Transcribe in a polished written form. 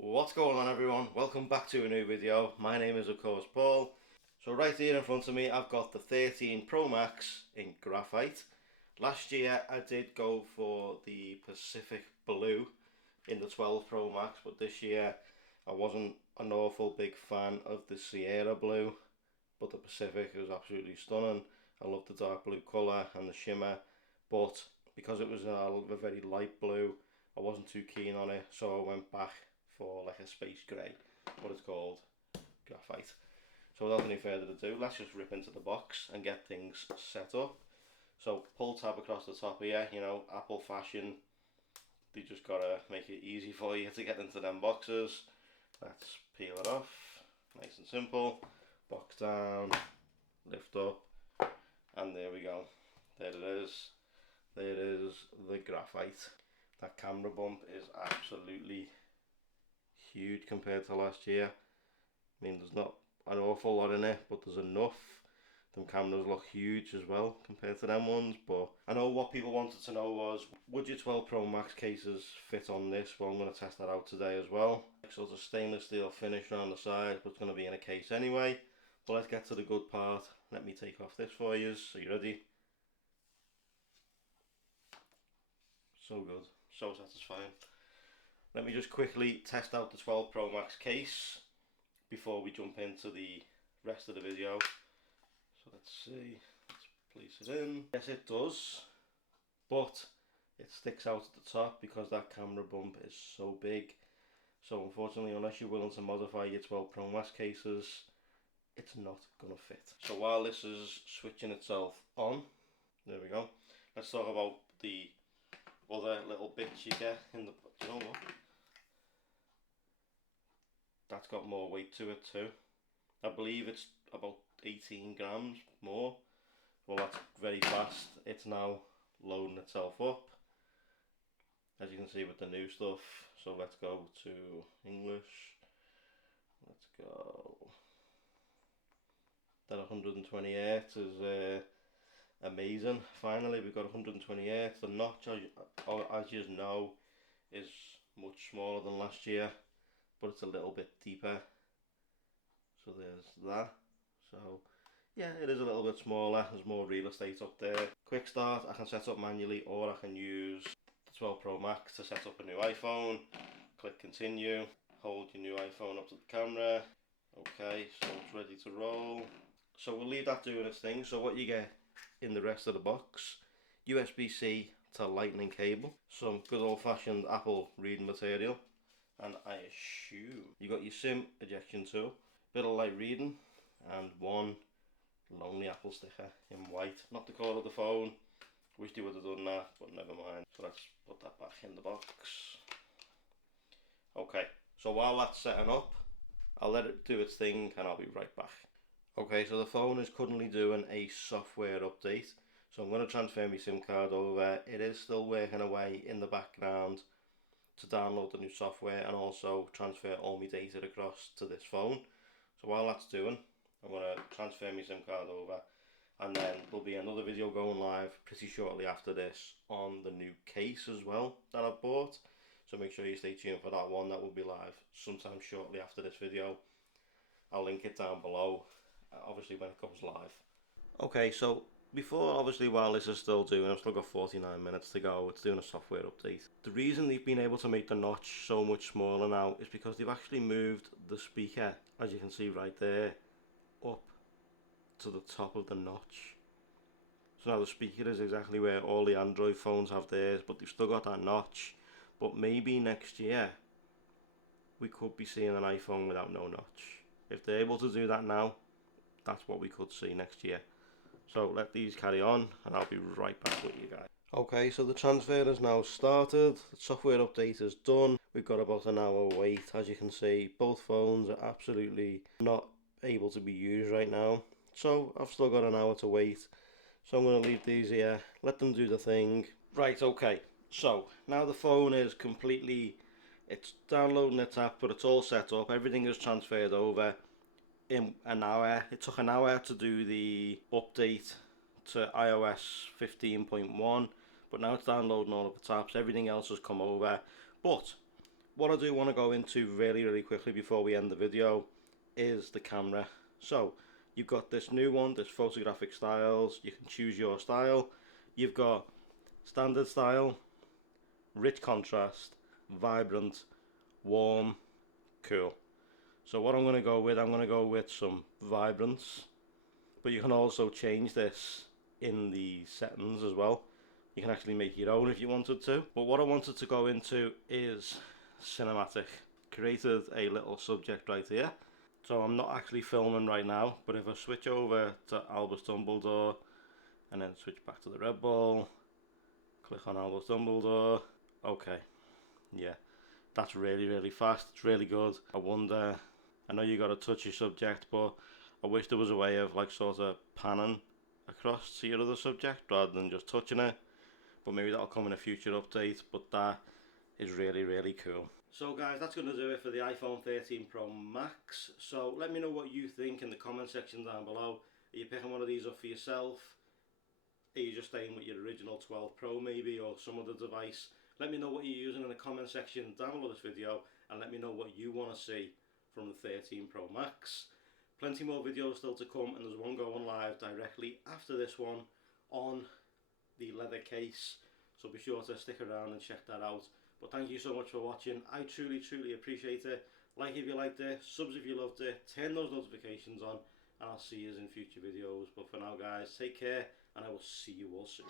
What's going on, everyone? Welcome back to a new video. My name is of course Paul. So right here in front of me I've got the 13 Pro Max in Graphite. Last year I did go for the Pacific Blue in the 12 Pro Max, but this year I wasn't an awful big fan of the Sierra Blue, but the Pacific was absolutely stunning. I love the dark blue colour and the shimmer, but because it was a very light blue I wasn't too keen on it, so I went back for like a space grey, what it's called, Graphite. So without any further ado, let's just rip into the box and get things set up. So pull tab across the top here, you know, Apple fashion, they just gotta make it easy for you to get into them boxes. Let's peel it off, nice and simple, box down, lift up, and there we go. There it is. There is the Graphite. That camera bump is absolutely huge compared to last year. I mean, there's not an awful lot in it, but there's enough. Them cameras look huge as well compared to them ones, but I know what people wanted to know was, would your 12 Pro Max cases fit on this? Well, I'm going to test that out today as well. So it's a stainless steel finish around the side, but it's going to be in a case anyway. But let's get to the good part. Let me take off this for you. So you ready? So good, so satisfying. Let me just quickly test out the 12 Pro Max case before we jump into the rest of the video. So let's see, let's place it in. Yes, it does, but it sticks out at the top because that camera bump is so big. So unfortunately, unless you're willing to modify your 12 Pro Max cases, it's not going to fit. So while this is switching itself on, there we go. Let's talk about the other little bits you get in the, do you know what? That's got more weight to it too. I believe it's about 18 grams more. Well, that's very fast. It's now loading itself up, as you can see with the new stuff. So let's go to English. Let's go. That 120 Hz is amazing. Finally, we've got 120 Hz. The notch, as you know, is much smaller than last year, but it's a little bit deeper. So there's that. So yeah, it is a little bit smaller. There's more real estate up there. Quick start, I can set up manually, or I can use the 12 Pro Max to set up a new iPhone. Click continue, hold your new iPhone up to the camera. Okay, so it's ready to roll. So we'll leave that doing its thing. So what you get in the rest of the box: USB-C to lightning cable, some good old-fashioned Apple reading material, and I assume you got your SIM ejection tool, bit of light reading, and one lonely Apple sticker in white. Not the colour of the phone. Wish they would have done that, but never mind. So let's put that back in the box. Okay, so while that's setting up, I'll let it do its thing and I'll be right back. Okay, so the phone is currently doing a software update. So I'm going to transfer my SIM card over. It is still working away in the background to download the new software and also transfer all my data across to this phone. So while that's doing, I'm going to transfer my SIM card over, and then there'll be another video going live pretty shortly after this on the new case as well that I've bought. So make sure you stay tuned for that one. That will be live sometime shortly after this video. I'll link it down below, obviously when it comes live. Okay, so before, obviously, while this is still doing, I've still got 49 minutes to go, it's doing a software update. The reason they've been able to make the notch so much smaller now is because they've actually moved the speaker, as you can see right there, up to the top of the notch. So now the speaker is exactly where all the Android phones have theirs, but they've still got that notch. But maybe next year we could be seeing an iPhone without no notch. If they're able to do that now, that's what we could see next year. So let these carry on and I'll be right back with you guys. Okay, so the transfer has now started. The software update is done. We've got about an hour wait. As you can see, both phones are absolutely not able to be used right now. So I've still got an hour to wait. So I'm going to leave these here, let them do the thing. Right, okay. So now the phone is completely, it's downloading its app, but it's all set up. Everything is transferred over in an hour. It took an hour to do the update to iOS 15.1, but now it's downloading all of the apps. Everything else has come over. But what I do want to go into really quickly before we end the video is the camera. So you've got this new one, this photographic styles. You can choose your style. You've got standard style, rich contrast, vibrant, warm, cool. So what I'm going to go with some vibrance, but you can also change this in the settings as well. You can actually make your own if you wanted to. But what I wanted to go into is cinematic. Created a little subject right here. So I'm not actually filming right now, but if I switch over to Albus Dumbledore and then switch back to the Red Bull, click on Albus Dumbledore, okay, yeah, that's really fast, it's really good. I know you got to touch your subject, but I wish there was a way of like sort of panning across to your other subject rather than just touching it, but maybe that'll come in a future update. But that is really cool. So guys, that's going to do it for the iPhone 13 Pro Max. So let me know what you think in the comment section down below. Are you picking one of these up for yourself? Are you just staying with your original 12 Pro maybe, or some other device? Let me know what you're using in the comment section down below this video, and let me know what you want to see from the 13 Pro Max. Plenty more videos still to come, and there's one going live directly after this one on the leather case, so be sure to stick around and check that out. But thank you so much for watching. I truly appreciate it. Like if you liked it, subs if you loved it, turn those notifications on, and I'll see you in future videos. But for now guys, take care, and I will see you all soon.